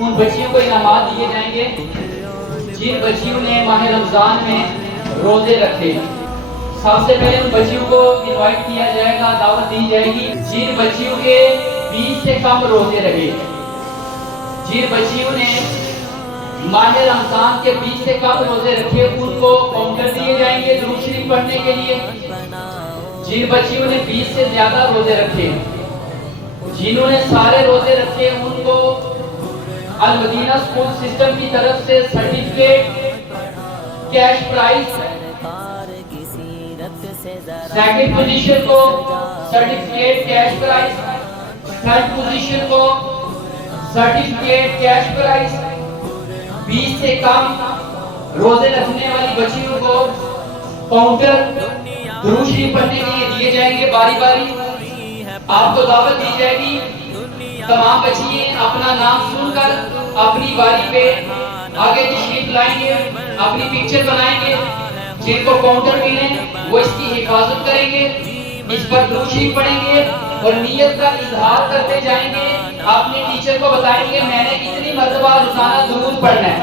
ان بچیوں کو انعامات دیے جائیں گے جن بچیوں نے ماہ رمضان میں روزے رکھے۔ سب سے پہلے ان بچیوں کو انوائٹ کیا جائے گا، دعوت دی جائے گی جن بچیوں کے 20 سے کم روزے رہے۔ جن بچیوں نے ماہ رمضان کے 20 سے کم روزے رکھے ان کو کاؤنٹر دیے جائیں گے درود شریف پڑھنے کے لیے۔ جن بچیوں نے 20 سے زیادہ روزے رکھے، جنہوں نے سارے روزے رکھے، ان کو المدینہ اسکول سسٹم کی طرف سے certificate, cash prize, second position کو certificate cash prize, third position کو سرٹیفکیٹ کیش پرائز، 20 سے کم روزے رکھنے والی بچیوں کو کاؤنٹر درود شریف پڑھنے کے لیے دیے جائیں گے باری باری۔ آپ کو دعوت دی جائے گی، تمام بچیاں اپنا نام سن کر اپنی باری پہ آگے تشریف لائیں گے، اپنی پکچر بنائیں گے۔ جن کو کاؤنٹر ملے وہ اس کی حفاظت کریں گے، اس پر درود شریف پڑھیں گے اور نیت کا اظہار کرتے جائیں گے۔ اپنے ٹیچر کو بتائیں گے میں نے کتنی مرتبہ روزانہ درود پڑھنا ہے۔